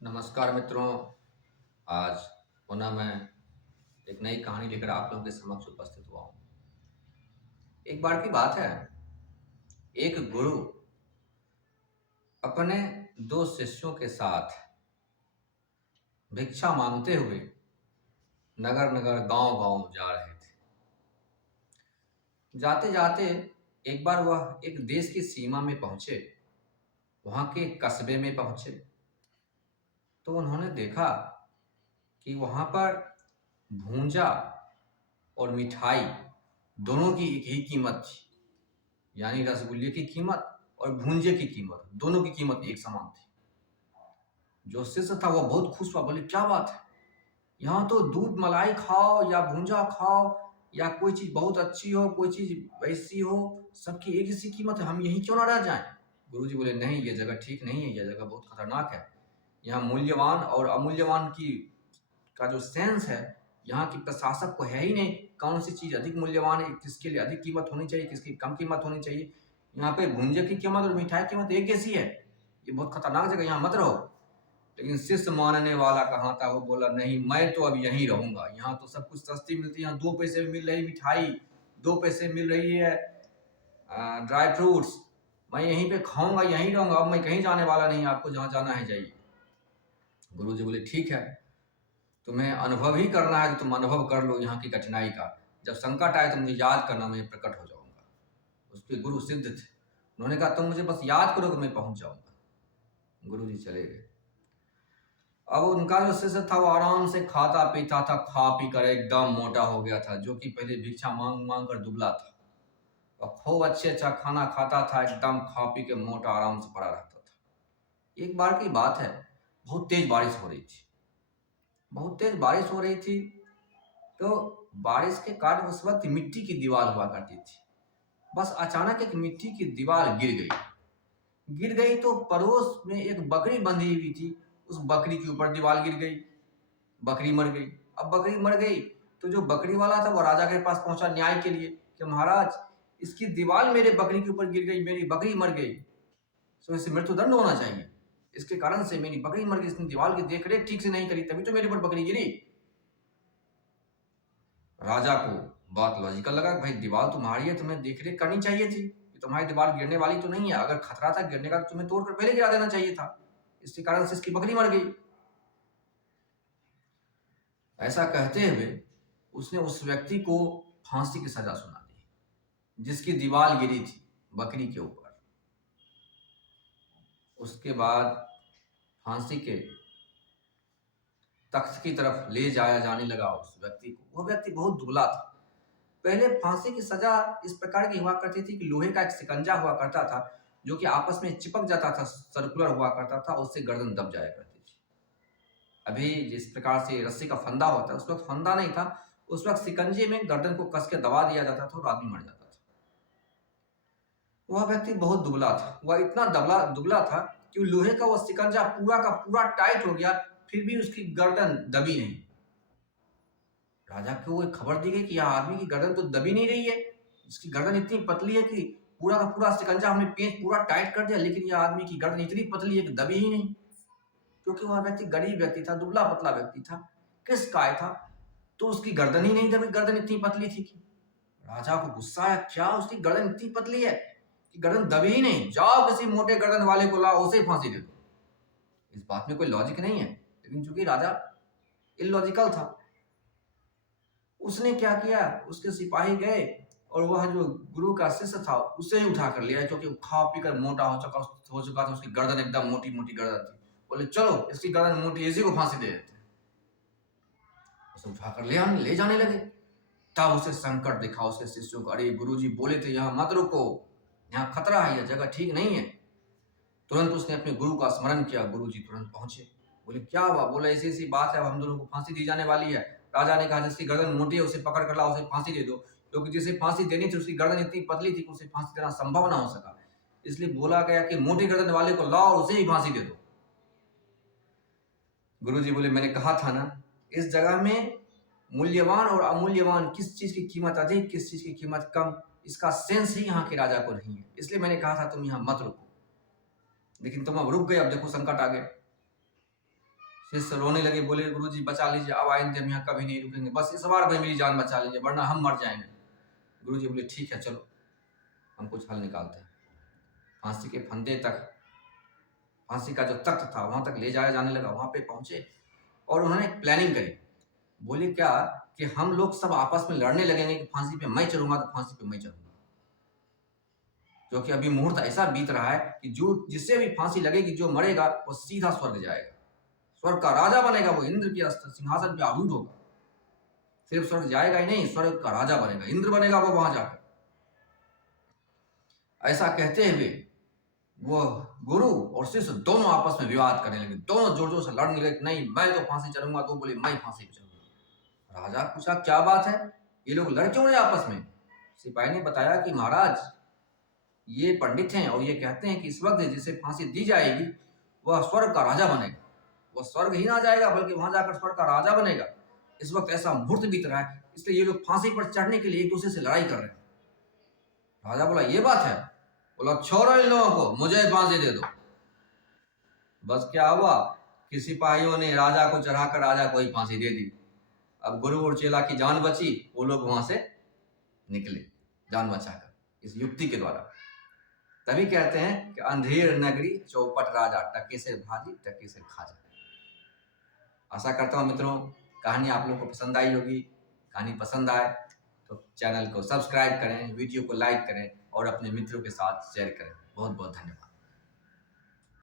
नमस्कार मित्रों। आज पुनः मैं एक नई कहानी लेकर आप लोगों के समक्ष उपस्थित हुआ हूँ। एक बार की बात है, एक गुरु अपने दो शिष्यों के साथ भिक्षा मांगते हुए नगर नगर गांव गांव जा रहे थे। जाते जाते एक बार वह एक देश की सीमा में पहुंचे, वहां के कस्बे में पहुंचे तो उन्होंने देखा कि वहां पर भूंजा और मिठाई दोनों की एक ही कीमत थी। यानी रसगुल्ले की कीमत और भूंजे की कीमत, दोनों की कीमत एक समान थी। जो शिष्य था वो बहुत खुश हुआ, बोले क्या बात है, यहाँ तो दूध मलाई खाओ या भूंजा खाओ या कोई चीज बहुत अच्छी हो, कोई चीज वैसी हो, सबकी एक सी कीमत है, हम यहीं क्यों ना रह जाएं। गुरुजी बोले नहीं, ये जगह ठीक नहीं है, ये जगह बहुत खतरनाक है। यहाँ मूल्यवान और अमूल्यवान की का जो सेंस है, यहाँ की प्रशासक को है ही नहीं, कौन सी चीज अधिक मूल्यवान है, किसके लिए अधिक कीमत होनी चाहिए, किसकी कम कीमत होनी चाहिए। यहाँ पे भूंजे की कीमत और मिठाई की कीमत एक जैसी है, ये बहुत खतरनाक जगह, यहाँ मत रहो। लेकिन शिष्य मानने वाला कहाँ था, वो बोला नहीं, मैं तो अब यहीं रहूंगा, यहाँ तो सब कुछ सस्ती मिलती है, यहाँ 2 पैसे में मिल रही मिठाई, 2 पैसे मिल रही है ड्राई फ्रूट्स, मैं यहीं पे खाऊंगा, यहीं रहूंगा, अब मैं कहीं जाने वाला नहीं, आपको जहाँ जाना है जाइए। गुरुजी बोले ठीक है, तुम्हें अनुभव ही करना है तो तुम अनुभव कर लो यहाँ की कठिनाई का, जब संकट आए तो मुझे याद करना, मैं प्रकट हो जाऊंगा। उसके गुरु सिद्ध थे, उन्होंने कहा तुम मुझे बस याद करो कि मैं पहुंच जाऊंगा। गुरु जी चले गए। अब उनका जो शिष्य था वो आराम से खाता पीता था, खा पी कर एकदम मोटा हो गया था, जो कि पहले भिक्षा मांग मांग कर दुबला था। और खूब अच्छे अच्छा खाना खाता था, एकदम खा पी के मोटा आराम से पड़ा रहता था। एक बार की बात है, बहुत तेज बारिश हो रही थी, बहुत तेज बारिश हो रही थी। तो बारिश के कारण उस वक्त मिट्टी की दीवार हुआ करती थी। बस अचानक एक मिट्टी की दीवार गिर गई। गिर गई तो पड़ोस में एक बकरी बंधी हुई थी, उस बकरी के ऊपर दीवार गिर गई, बकरी मर गई। अब बकरी मर गई तो जो बकरी वाला था वो राजा के पास पहुंचा न्याय के लिए कि महाराज, इसकी दीवार मेरे बकरी के ऊपर गिर गई, मेरी बकरी मर गई, तो इसे मृत्युदंड होना चाहिए। इसके कारण से मेरी बकरी मर गई, इसने दीवार की देखरेख ठीक से नहीं करी, तभी तो मेरे ऊपर बकरी गिरी। राजा को बात लॉजिकल लगा, भाई दीवार तुम्हारी है, तुम्हें देखरेख करनी चाहिए थी, तुम्हारी दीवार गिरने वाली तो नहीं है, अगर खतरा था गिरने का तो तुम्हें तोड़कर पहले गिरा देना चाहिए था, इसके कारण से इसकी बकरी मर गई। ऐसा कहते हुए उसने उस व्यक्ति को फांसी की सजा सुना दी, जिसकी दीवार गिरी थी बकरी के ऊपर। उसके बाद फांसी के तख्त की तरफ ले जाया जाने लगा उस व्यक्ति को। वो व्यक्ति बहुत दुबला था। पहले फांसी की सजा इस प्रकार की हुआ करती थी कि लोहे का एक शिकंजा हुआ करता था, जो कि आपस में चिपक जाता था, सर्कुलर हुआ करता था, उससे गर्दन दब जाया करती थी। अभी जिस प्रकार से रस्सी का फंदा होता है, उस वक्त फंदा नहीं था, उस वक्त शिकंजे में गर्दन को कस के दबा दिया जाता था और आदमी मर जाता था। वह व्यक्ति बहुत दुबला था, वह इतना दुबला दुबला था कि लोहे का वह शिकंजा पूरा का पूरा टाइट हो गया, फिर भी उसकी गर्दन दबी नहीं। राजा को एक खबर दी गई कि यह आदमी की गर्दन तो दबी नहीं रही है, इसकी गर्दन इतनी पतली है कि पूरा का पूरा शिकंजा हमने पेच पूरा टाइट कर दिया, लेकिन यह आदमी की गर्दन इतनी पतली है कि दबी ही नहीं। क्योंकि वह व्यक्ति गरीब व्यक्ति था, दुबला पतला व्यक्ति था, किस काय था, तो उसकी गर्दन ही नहीं दबी, गर्दन इतनी पतली थी कि राजा को गुस्सा आया, क्या उसकी गर्दन इतनी पतली है कि गर्दन दबी ही नहीं, जाओ किसी मोटे गर्दन वाले को लाओ, उसे फांसी दे दो। इस बात में कोई लॉजिक नहीं है, लेकिन चूंकि राजा इलॉजिकल था, उसने क्या किया, उसके सिपाही गए और वह जो गुरु का शिष्य था उसे ही उठा कर लिया, क्योंकि वो खा पी कर मोटा हो चुका था, उसकी गर्दन एकदम मोटी मोटी गर्दन थी। बोले चलो इसकी गर्दन मोटी, इसी को फांसी दे देते। उसे उठा कर ले जाने लगे। तब उसे संकट दिखा उसके शिष्यों को, अरे गुरुजी बोले थे यहाँ मत रुको, यहाँ खतरा है, यह जगह ठीक नहीं है। तुरंत उसने अपने गुरु का स्मरण किया, गुरुजी तुरंत पहुंचे। बोले क्या हुआ, बोला ऐसी ऐसी बात है, अब हम दोनों को फांसी दी जाने वाली है। राजा ने कहा जिसकी गर्दन मोटी है उसे पकड़ कर लाओ, उसे फांसी दे दो, क्योंकि जिसे फांसी देनी थी उसकी गर्दन इतनी पतली थी कि उसे फांसी देना संभव ना हो सका, इसलिए बोला गया कि मोटी गर्दन वाले को लाओ और उसे ही फांसी दे दो। गुरुजी बोले मैंने कहा था ना, इस जगह में मूल्यवान और अमूल्यवान, किस चीज की कीमत अधिक, किस चीज की कीमत कम, इसका सेंस ही यहाँ के राजा को नहीं है, इसलिए मैंने कहा था तुम यहाँ मत रुको। लेकिन तुम अब रुक गए, अब देखो संकट आ गया। शिष्य रोने लगे, बोले गुरुजी बचा लीजिए, अब आइंदे हम यहाँ कभी नहीं रुकेंगे, बस इस बार भाई मेरी जान बचा लीजिए वरना हम मर जाएंगे। गुरुजी बोले ठीक है चलो हम कुछ हल निकालते हैं। फांसी के फंदे तक, फांसी का जो तख्त था वहां तक ले जाया जाने लगा। वहां पे पहुंचे और उन्होंने एक प्लानिंग करी। बोले क्या कि हम लोग सब आपस में लड़ने लगेंगे कि फांसी पे मैं चढ़ूंगा तो फांसी पे मैं चढ़ूंगा, क्योंकि अभी मुहूर्त ऐसा बीत रहा है कि जो जिससे भी फांसी लगेगी, जो मरेगा वो सीधा स्वर्ग जाएगा, स्वर्ग का राजा बनेगा, वो इंद्र के सिंहासन पे आरूढ़ होगा। सिर्फ स्वर्ग जाएगा ही नहीं, स्वर्ग का राजा बनेगा, इंद्र बनेगा वो वहां जाकर। ऐसा कहते हुए वो गुरु और शिष्य दोनों आपस में विवाद करने लगे, दोनों जोर जोर से लड़ने लगे, नहीं मैं तो फांसी चढ़ूंगा, तो बोले मैं फांसी पे चढ़ूंगा। राजा पूछा क्या बात है, ये लोग लड़ क्यों रहे आपस में। सिपाही ने बताया कि महाराज ये पंडित हैं और ये कहते हैं कि इस वक्त जिसे फांसी दी जाएगी वह स्वर्ग का राजा बनेगा, वह स्वर्ग ही ना जाएगा बल्कि वहां जाकर स्वर्ग का राजा बनेगा। इस वक्त ऐसा मुहूर्त बीत रहा है, इसलिए ये लोग फांसी पर चढ़ने के लिए एक दूसरे से लड़ाई कर रहे हैं। राजा बोला ये बात है, बोला छोड़ो इन लोगों को, मुझे फांसी दे दो। बस क्या हुआ कि सिपाहियों ने राजा को चढ़ाकर राजा को ही फांसी दे दी। अब गुरु और चेला की जान बची, वो लोग वहां से निकले जान बचाकर इस युक्ति के द्वारा। तभी कहते हैं कि अंधेर नगरी चौपट राजा, टके से भाजी टके से खाजा। आशा करता हूं मित्रों कहानी आप लोगों को पसंद आई होगी। कहानी पसंद आए तो चैनल को सब्सक्राइब करें, वीडियो को लाइक करें और अपने मित्रों के साथ शेयर करें। बहुत बहुत धन्यवाद।